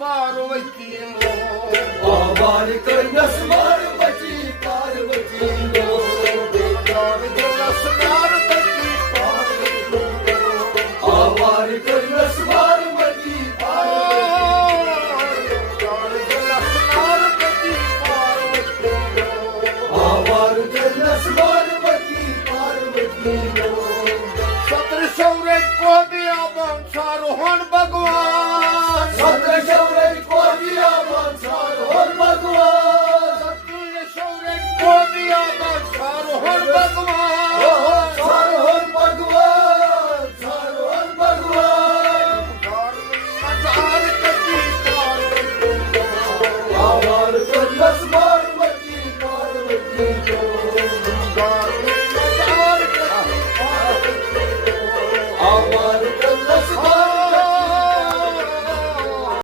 पार्वती लो आवार कैलस पार्वती पार्वती लो आवार कैलस पार्वती पार्वती लो आवार कैलस पार्वती आवार कैलस पार्वती पार्वती लो सत्र सौरे को दिया बंसारोहण भगवान